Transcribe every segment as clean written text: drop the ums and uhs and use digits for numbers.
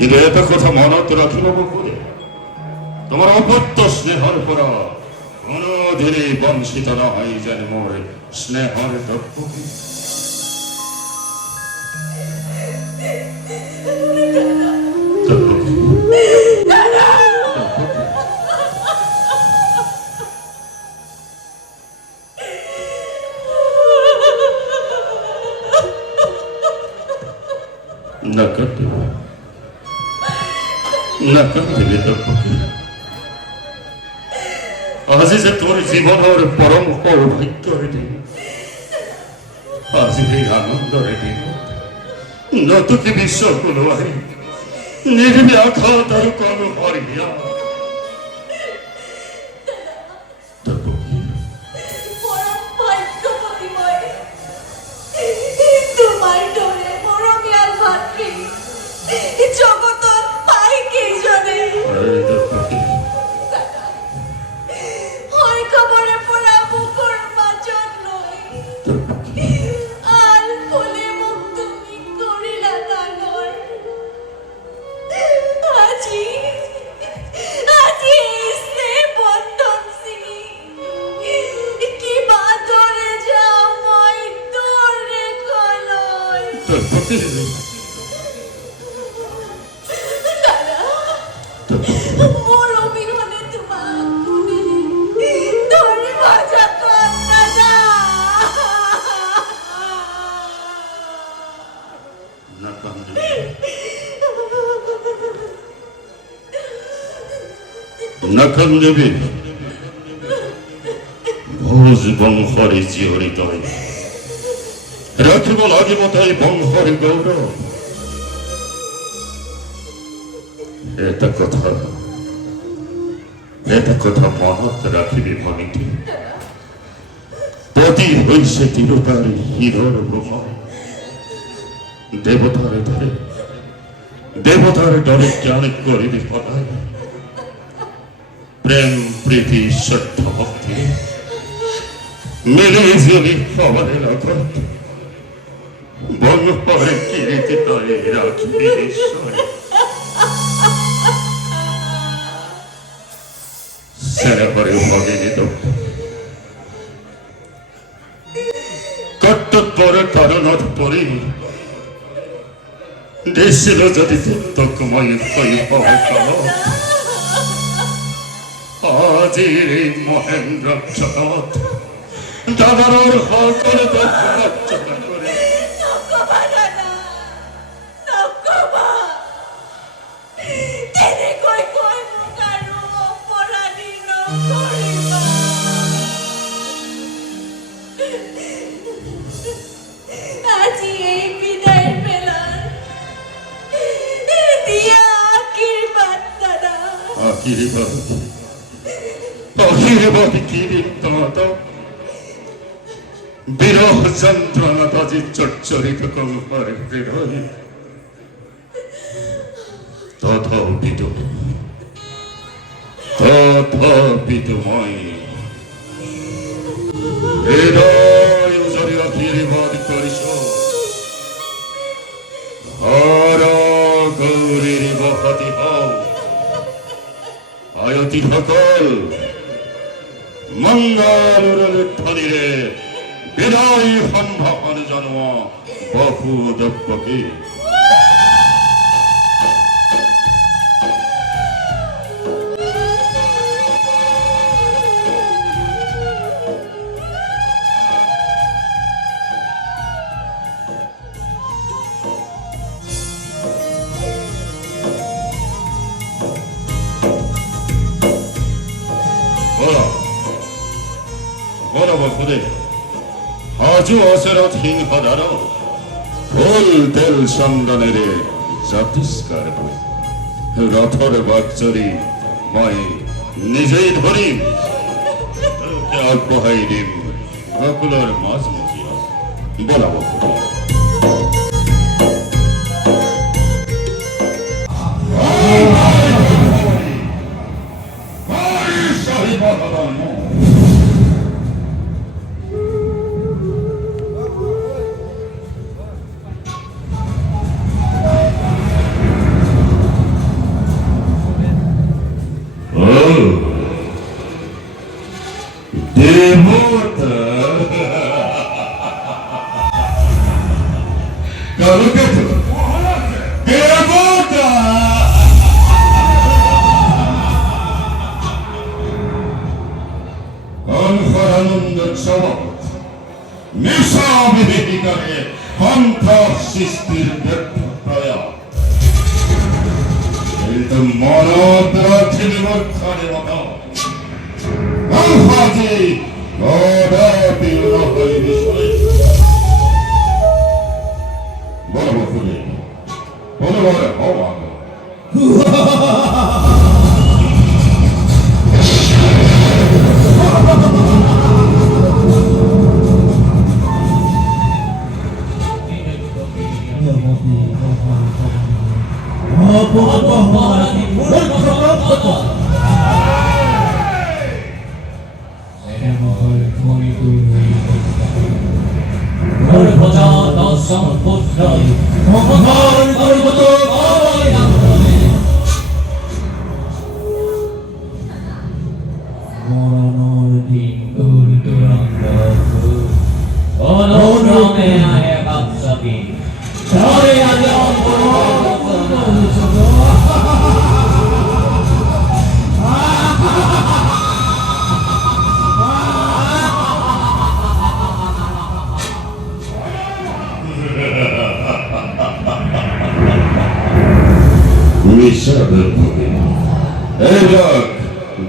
কিন্তু এটা কথা মনত রাখিব বলে তোমার অপত্য স্নেহর পর কোনদিনই বঞ্চিত না হয় যেন মোর স্নেহর দ্রব্যকে। না কাঁদিলে দ্রব্যকে, আজি যে তোর জীবনের পরম সৌভাগ্যের দিন, আজি এই আনন্দের দিন নতুকি বিশ্ব কোনোয়াই নির্মে আঘাত আর কম হরিয়া জগতত পাই কেইজনে হয় খবরে পড়া বুকুর মাজত লৈ আল ফুলে মোক তুমি কৰিলা ডাঙৰ। আজি আজি স্নেহ বন্ধন ছিঙি কিবা দৰে যাওঁ মই তোৰ ৰেখলৈ। মোৰ অবিহনে তোমাক কোনে ধৰিব জাত দাদা। না কান্দিবি, ভোজ বংশরে জিহরিত রাখিব লাগিব তাই বংশরে গৌরব। এটা কথা মনত রাখিবি ভনিটি, পতি হইছে তিরতার হীরর ভ্রমণ। দেবতার ডরে জ্ঞান করিবি পদায়, প্রেম প্রীতি শ্রদ্ধা ভক্তি মিলে জলি হবারে রাখত বংশরে কীর্তি তাই রাখিবি ঈশ্বর। সেনাপরে ভগিনী তো কর্তব্যের কারণত পরি দেশিল যদি পুস্তকময় কই হয় কালত, আজির এই মহেন্দ্র জগৎ দাদার হকর দক্ষতা করে আজি এই বিদায়ের বেলার দিয়া আশীর্বাদ দাদা। আশীর্বাদ কিরিত বিরহ যন্ত্রণা তাজি চর্চরিত কম্পরে হৃদয় তথাপিতময় হৃদয় উজরে আশীর্বাদ করিস। হর গৌরীর বহতি হও আয়তি সকল মঙ্গল ধ্বনিরে বিদায় সম্ভাষণ জানোয়া বহু দব্যকে। আজও অসরাধীন হাজার ফুল তেল সন্ধানের জাতিষ্কার রথর বাকচরি মই নিজেই ধরিম আগবঢ়াই দিম গোকুলৰ মাজমজিয়া। বলাব স্বভাব মিশা বিবেকিকারে পন্থা সৃষ্টির ব্যর্থ প্রয়াস কিন্তু মনত রাখি বিবক্ষণে মত আলহাজি কদাপি নহই বিষয় বলো বকুলে বলো বলে হওয়া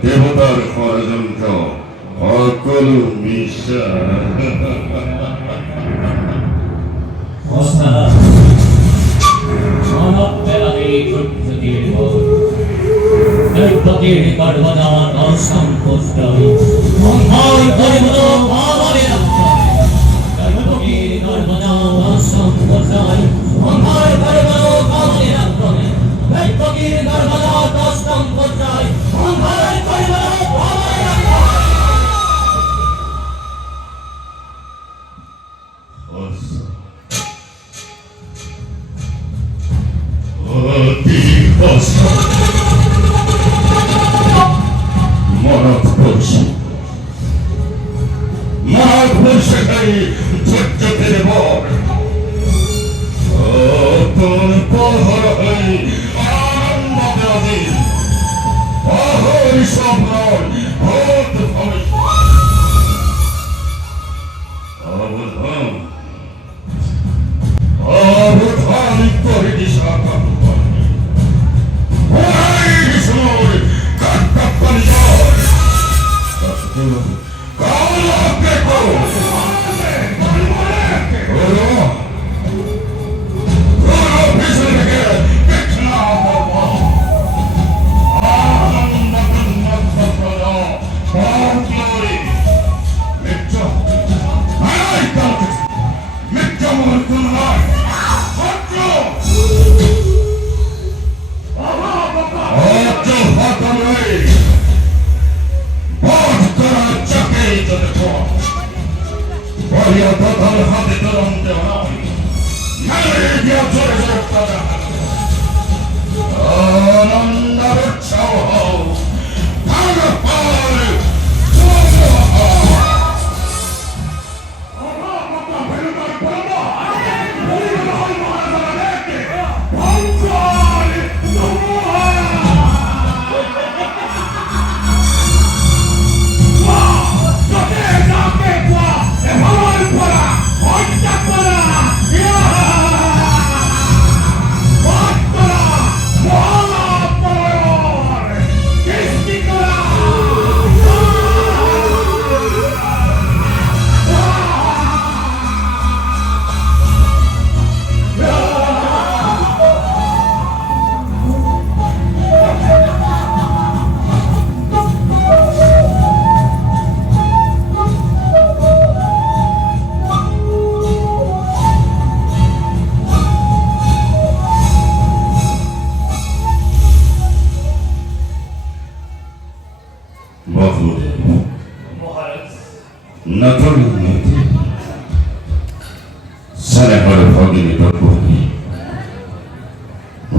দেবতার ষড়যন্ত্র অকল মিশা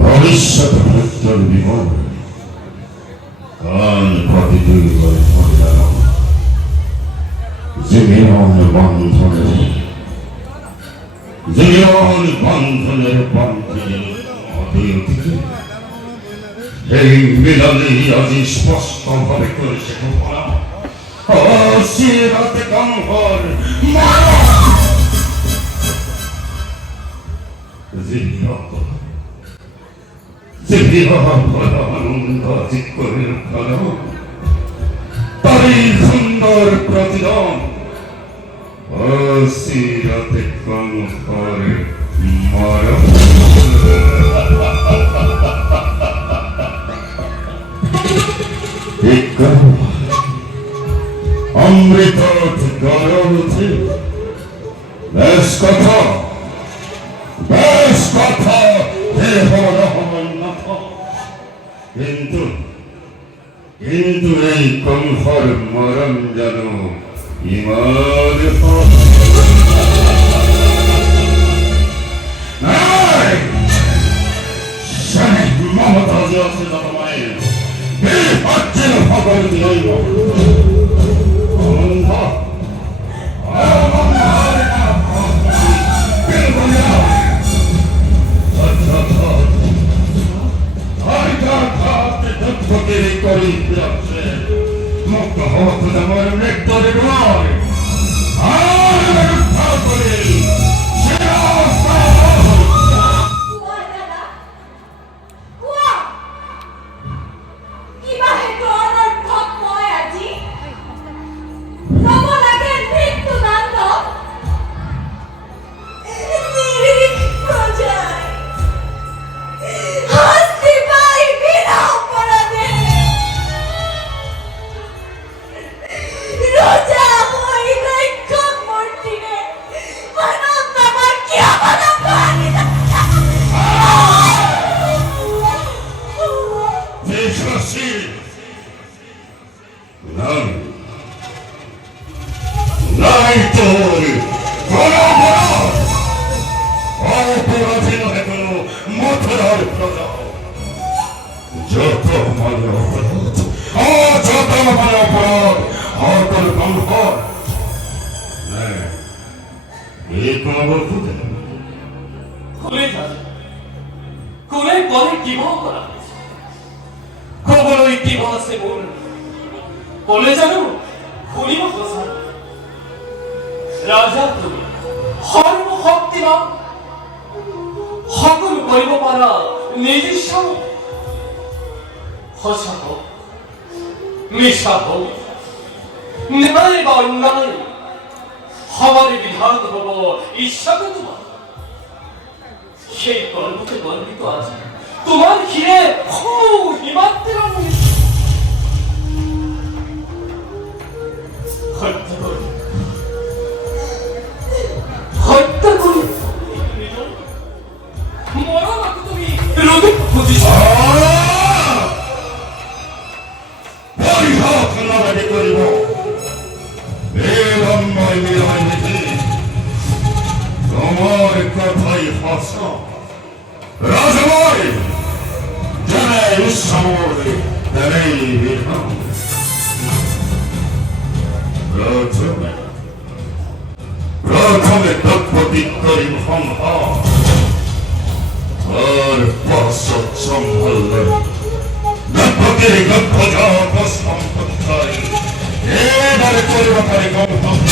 ভবিষ্যৎ মৃত্যুর বিপদ কাল প্রতিদিন জীবন বন্ধনের এই মিলনে আজি স্পষ্ট ভাবে করেছে ঘোষণা অশিরত কম্পর আনন্দ চিত্তের ফলন তারই সুন্দর প্রতিদান অশিরত কম্পর মরণ অমৃত গরৌথে বেশ কথা দেহ রহমন্নাথ কিন্তু কিন্তু এই কংহর মরণ যেন ইমান মমতা যে আছে তোমায় এই হচ্ছেন খবর দিয়েই মুক্ত হতে আমার মৃত্যুর নয় কুয়া দাদা কুয়া কিবা হেতু অনর্থক মই আজি নবলাকে মৃত্যু দান্ত নিরিখ প্রজায় হাসতে পাই বিনা অপরাধে রোজা হই রক্ষক মূর্তিরে মানব নামার কি আমারা পানি নাই তোর অপরাধী নহে কোনো মথুরার প্রজা যত মানে অপরাধ যত মানে অপরাধ হতর কম্পর এই কম্পর খুঁজে খুলে যাবে খুলে পরে কিভাবে করা হয়েছে খবর ওই ইতিহাসে বলে জানো খুলিব কথা রাজা তুমি সর্বশক্তিমান সকলো কৰিব পাৰা নিজস্ব সঁচা হোক মিছা হোক ন্যায় বা অন্যায় সমানে বিধান হব ঈশ্বৰে তোমাৰ সেই গর্বকে গর্বিত আছে তোমার ঘিরে হিমাত্মের হত্যা করি মরণ আগে তুমি রোদে খুঁজিস করিব তোমার কথাই হাসা রাজময় জনাই উৎসবে তারাই বিধান প্রথমে তৎপতি করি সংহার আর পশ্চাৎ সম্ভাল্য গর্ভকের গর্ভজাত সম্পত্তায় এবারে করিব তারে গর্ভক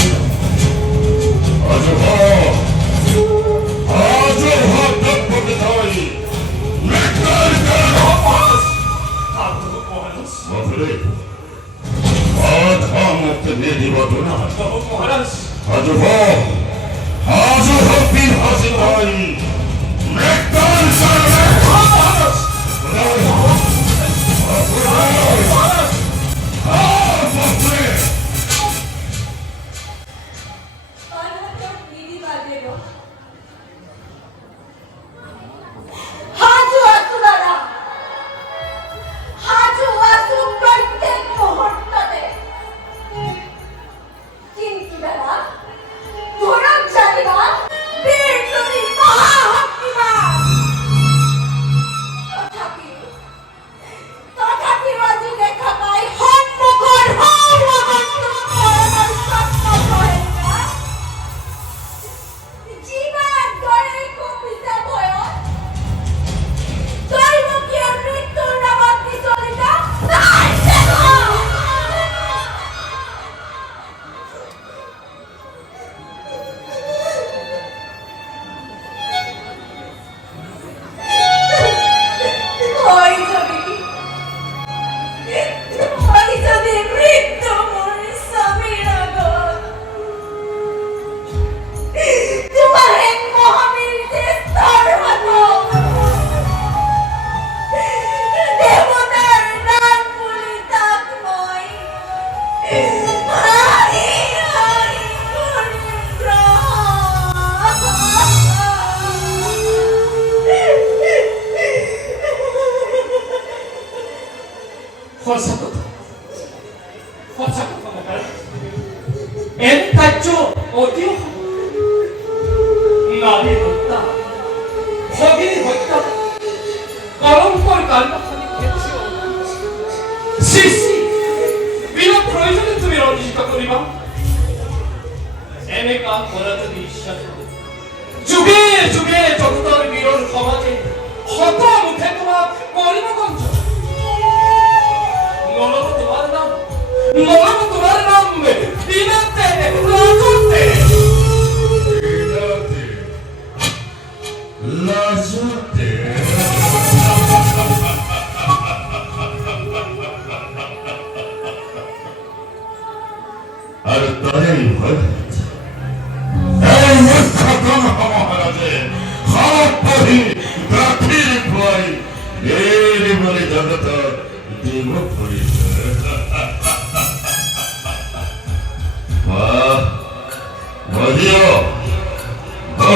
কিন্তু দাদা ধরক জানিবা বীর তুমি মহা সঁচা কথা মহাৰাজ এনে কাৰ্য অতি নাৰী হত্যা ভগিনী হত্যা কলঙ্কৰ কাৰ্যখানি শ্ৰী বিনা প্ৰয়োজনে তুমি ৰঞ্জিত কৰিবা এনে কাম কৰা যদি ইচ্ছা যুগে যুগে জগতৰ বীৰৰ সমাজে শত মুখে তোমাক কৰিব কঞ্চ নলব তোমার নাম দিনাতে লাজতে লাজতে আর তাই ভয় এই মুখ্যতম মহারাজে খারাপ পরি গাঠির ভয় এর বলে জগত দেব পরিচয়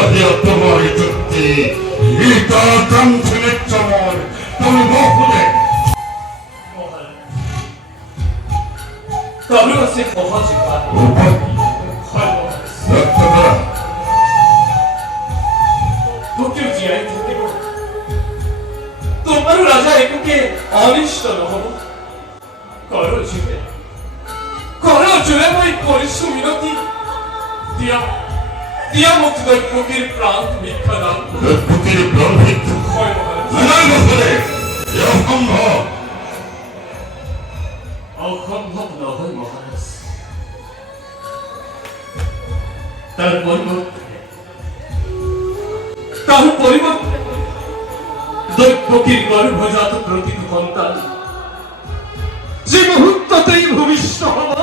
বলিও তোমার যুক্তি গীতা কাঞ্চনের চমর তুমি বহুলে তবে সে সহজ তোকেও জিয়াই থাকিব তোমার রাজা একুকে অনিষ্ট নহব কর জুড়ে মই কৰিছো মিনতি দিয়া মোক দৈৱকীৰ প্ৰাণ ভিক্ষা দান দৈৱকীৰ প্ৰাণ ভিক্ষা হয় মহাৰাজ অসম্ভৱ নহয় মহাৰাজ তাৰ পৰিৱৰ্তে দৈৱকীৰ গৰ্ভজাত প্ৰতিটো সন্তান যে মুহূৰ্ততেই ভূমিষ্ঠ হ'ব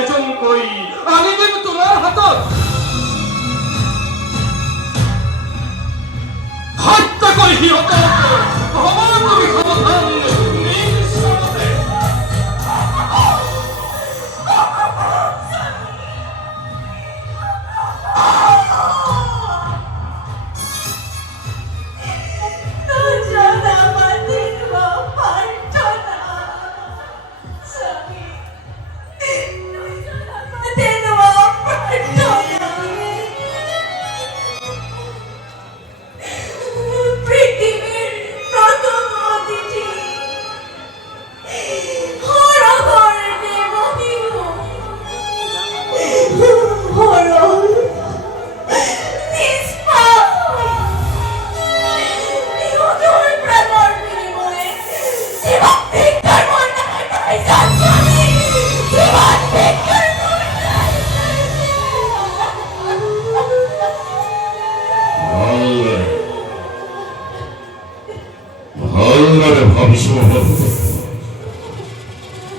এজনকৈ আনি দিম তোমাৰ হাতত হত্যা কৰি সিহঁতক হ'ব তুমি সাৱধান নিশ্চয়তে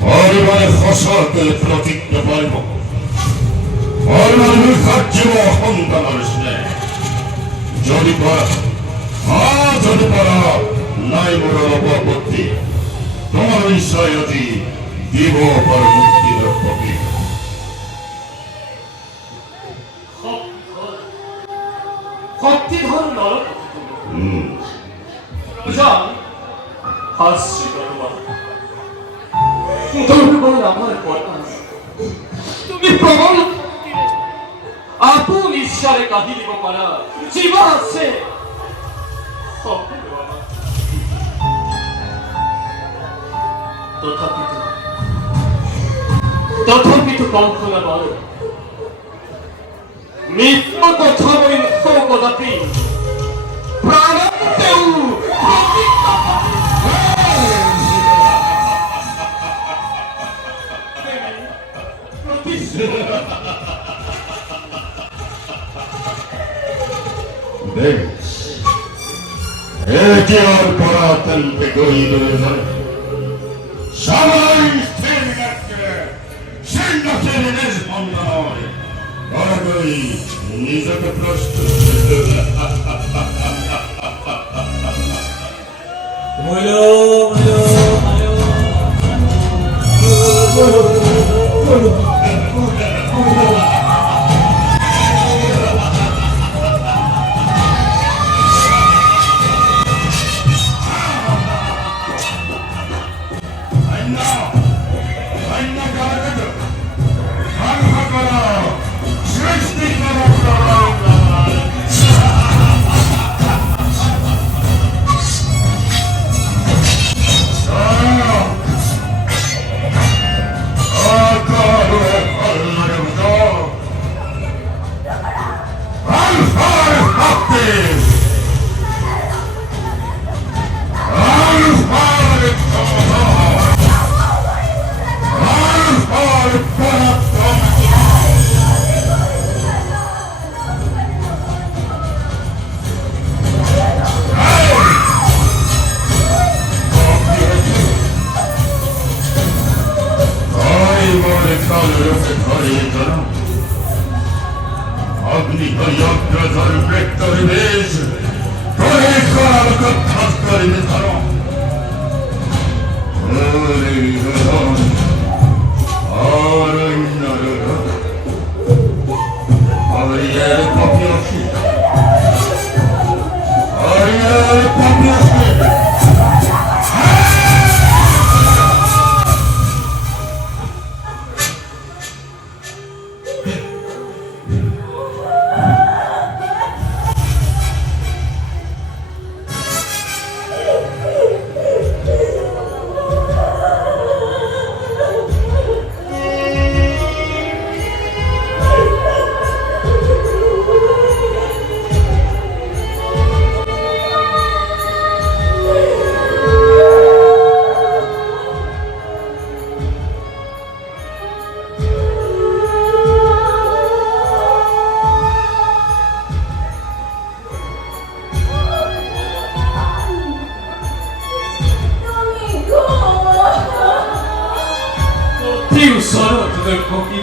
পরিবারে ফসলকে প্রতিজ্ঞা পাইব পরিবারের কার্যব সন্তানের স্নেহ যদি পারা নাই মোর অপপত্তি তোমার ঈশ্বরতি দিব পর মুক্তির প্রতীক শক্তিধর নরক হাসি আমার কথা তুমি প্রবল আপন ঈশ্বরে কাঁদি দিব পারা জীবা আছে তথাপি তো কল্পনা বল মিথ্য কথা বই কদাপি প্রাণান্তেও এটি আর পরাতন পেগোইলের সবাই স্থির রাখছে সিংহাসের নিষ্পন্দ নয় বড়ই নিজকে প্রস্তুত ঈশ্বৰ তোলৈ ফকি